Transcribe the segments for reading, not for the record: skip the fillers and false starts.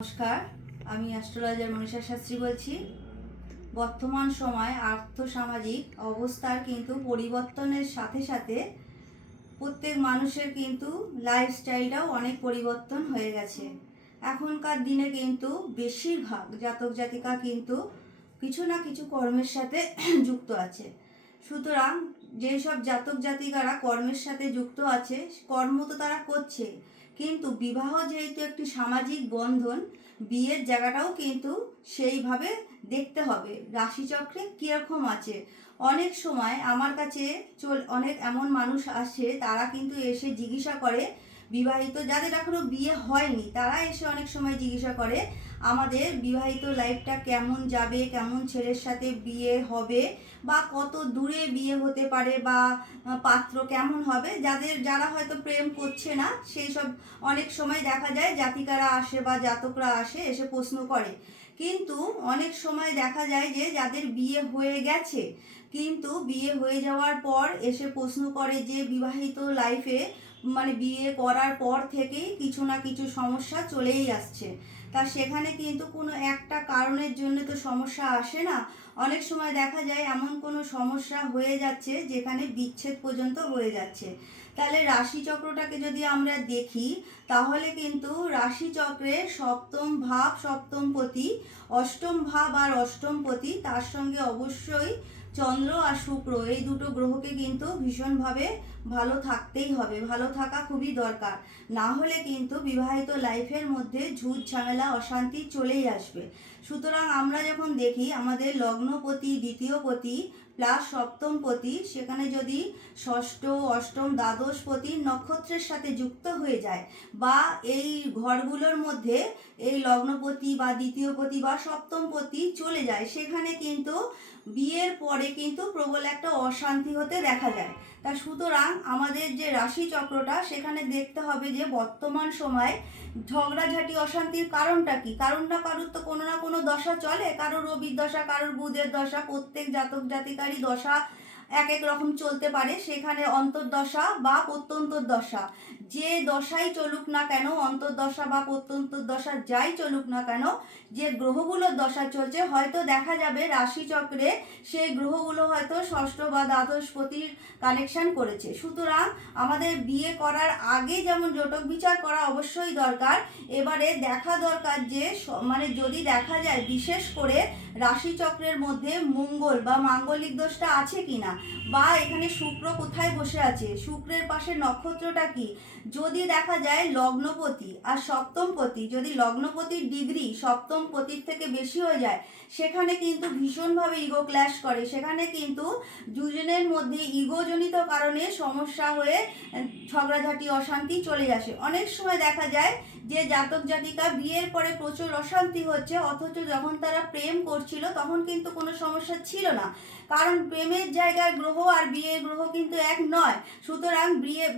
নমস্কার, আমি অ্যাস্ট্রোলজার মনীষা শাস্ত্রী বলছি। বর্তমান সময় আর্থসামাজিক অবস্থার কিন্তু পরিবর্তনের সাথে সাথে প্রত্যেক মানুষের কিন্তু লাইফস্টাইলটাও অনেক পরিবর্তন হয়ে গেছে। এখনকার দিনে কিন্তু বেশিরভাগ জাতক জাতিকা কিন্তু কিছু না কিছু কর্মের সাথে যুক্ত আছে। সুতরাং যেসব জাতক জাতিকারা কর্মের সাথে যুক্ত আছে, কর্ম তো তারা করছে, কিন্তু বিবাহ যেহেতু একটি সামাজিক বন্ধন, বিয়ের জায়গাটাও কিন্তু সেইভাবে দেখতে হবে রাশিচক্রে কীরকম আছে। অনেক সময় আমার কাছে অনেক এমন মানুষ আসে, তারা কিন্তু এসে জিজ্ঞাসা করে, বিবাহিত যাদের এখনো বিয়ে হয়নি তারা এসে অনেক সময় জিজ্ঞাসা করে আমাদের বিবাহিত লাইফটা কেমন যাবে, কেমন ছেলের সাথে বিয়ে হবে, বা কত দূরে বিয়ে হতে পারে, বা পাত্র কেমন হবে। যারা হয়তো প্রেম করছে না, সেই সব অনেক সময় দেখা যায় জাতিকারা আসে বা জাতকরা আসে, এসে প্রশ্ন করে। কিন্তু অনেক সময় দেখা যায় যে যাদের বিয়ে হয়ে গেছে, কিন্তু বিয়ে হয়ে যাওয়ার পর এসে প্রশ্ন করে যে বিবাহিত লাইফে মানে বিয়ে করার পর থেকেই কিছু না কিছু সমস্যা চলেই আসছে। তা সেখানে কিন্তু কোনো একটা কারণের জন্য তো সমস্যা আসে না, অনেক সময় দেখা যায় এমন কোনো সমস্যা হয়ে যাচ্ছে যেখানে বিচ্ছেদ পর্যন্ত হয়ে যাচ্ছে। তাহলে রাশিচক্রটাকে যদি আমরা দেখি, তাহলে কিন্তু রাশিচক্রের সপ্তম ভাব সপ্তমপতি, অষ্টম ভাব আর অষ্টমপতি, তার সঙ্গে অবশ্যই চন্দ্র আর শুক্র, এই দুটো গ্রহকে কিন্তু ভীষণভাবে ভালো থাকতেই হবে, ভালো থাকা খুবই দরকার। না হলে কিন্তু বিবাহিত লাইফের মধ্যে ঝুট ঝামেলা অশান্তি চলেই আসবে। সুতরাং আমরা যখন দেখি আমাদের লগ্নপতি, দ্বিতীয়পতি প্লাস সপ্তমপতি, সেখানে যদি ষষ্ঠ, অষ্টম, দ্বাদশপতি নক্ষত্রের সাথে যুক্ত হয়ে যায়, বা এই ঘরগুলোর মধ্যে এই লগ্নপতি বা দ্বিতীয়পতি বা সপ্তমপতি চলে যায়, সেখানে কিন্তু বিয়ের পরে কিন্তু প্রবল একটা অশান্তি হতে দেখা যায়। তা সুতরাং আমাদের যে রাশি চক্রটা, সেখানে দেখতে হবে যে বর্তমান সময় ঝগড়াঝাটি অশান্তির কারণটা কি। কারণ না কারোর তো কোনো না কোনো দশা চলে, কারোর রবির দশা, কারোর বুধের দশা, প্রত্যেক জাতক জাতিকারই দশা এক এক রকম চলতে পারে। সেখানে অন্তর্দশা বা প্রত্যন্তর দশা, যে দশাই চলুক না কেন, অন্তর্দশা বা প্রত্যন্তর দশা যাই চলুক না কেন, যে গ্রহগুলোর দশা চলছে, হয়তো দেখা যাবে রাশিচক্রে সেই গ্রহগুলো হয়তো ষষ্ঠ বা দ্বাদশপতির কানেকশন করেছে। সুতরাং আমাদের বিয়ে করার আগে যেমন জটক বিচার করা অবশ্যই দরকার, এবারে দেখা দরকার যে মানে যদি দেখা যায় বিশেষ করে রাশিচক্রের মধ্যে মঙ্গল বা মাঙ্গলিক দোষটা আছে কিনা, বা এখানে শুক্র কোথায় বসে আছে, শুক্রের পাশে নক্ষত্রটা কি। যদি দেখা যায় লগ্নপতি আর সপ্তমপতি, যদি লগ্নপতির ডিগ্রি সপ্তমপতির থেকে বেশি হয়ে যায়, সেখানে কিন্তু ভীষণভাবে ইগো ক্ল্যাশ করে, সেখানে কিন্তু দুজনের মধ্যে ইগোজনিত কারণে সমস্যা হয়ে ঝগড়াঝাটি অশান্তি চলে আসে। অনেক সময় দেখা যায় যে জাতক জাতিকা বিয়ের পরে প্রচুর অশান্তি হচ্ছে, অথচ যখন তারা প্রেম করছিল তখন কিন্তু কোনো সমস্যা ছিল না, কারণ প্রেমের জায়গায় গ্রহ আর বিয়ের গ্রহ কিন্তু এক নয়। সুতরাং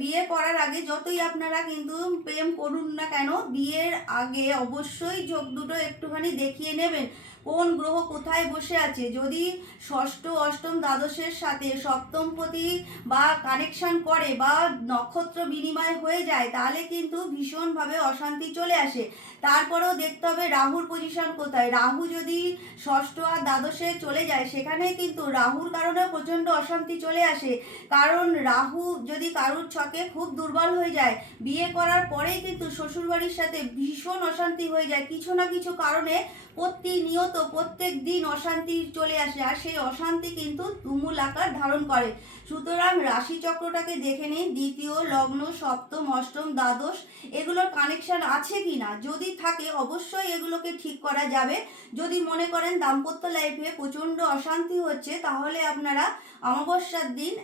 বিয়ে করার আগে যতই আপনারা কিন্তু প্রেম করুন না কেন, বিয়ের আগে অবশ্যই চোখ দুটো একটুখানি দেখিয়ে নেবেন কোন গ্রহ কোথায় বসে আছে। যদি ষষ্ঠ, অষ্টম, দ্বাদশের সাথে সপ্তমপতি বা কানেকশন করে বা নক্ষত্র বিনিময় হয়ে যায়, তাহলে কিন্তু ভীষণভাবে অশান্তি চলে আসে। তারপরেও দেখতে হবে রাহুর পজিশন কোথায়। রাহু যদি ষষ্ঠ আর দ্বাদশে চলে যায়, সেখানে কিন্তু রাহুর কারণে প্রচণ্ড অশান্তি চলে আসে, কারণ রাহু যদি কারুর ছকে খুব দুর্বল হয়ে যায়, বিয়ে করার পরেই কিন্তু শ্বশুরবাড়ির সাথে ভীষণ অশান্তি হয়ে যায়। কিছু না কিছু কারণে প্রতিনিয়ত প্রত্যেক দিন অশান্তি চলে আসে, আর সেই অশান্তি কিন্তু তুমুল আকার ধারণ করে। সুতরাং রাশিচক্রটাকে দেখে নিন, দ্বিতীয়, লগ্ন, সপ্তম, অষ্টম, দ্বাদশ এগুলোর কানেকশন আছে কি না। যদি থাকে অবশ্যই এগুলোকে ঠিক করা যাবে। যদি মনে করেন দাম্পত্য লাইফে প্রচণ্ড অশান্তি হচ্ছে, তাহলে আপনারা অমাবস্যার দিন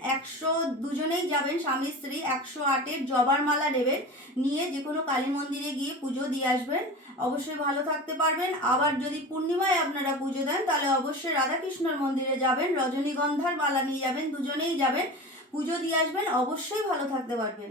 দুজনেই যাবেন, স্বামী স্ত্রী 108-এর জবার মালা নেবেন, নিয়ে যে কোনো কালী মন্দিরে গিয়ে পুজো দিয়ে আসবেন, অবশ্যই ভালো থাকতে পারবেন। আবার যদি পূর্ণিমায় আপনারা পুজো দেন, তাহলে অবশ্যই রাধাকৃষ্ণর মন্দিরে যাবেন, রজনীগন্ধার মালা নিয়ে যাবেন, দুজনেই যাবেন, পুজো দিয়ে আসবেন, অবশ্যই ভালো থাকতে পারবেন।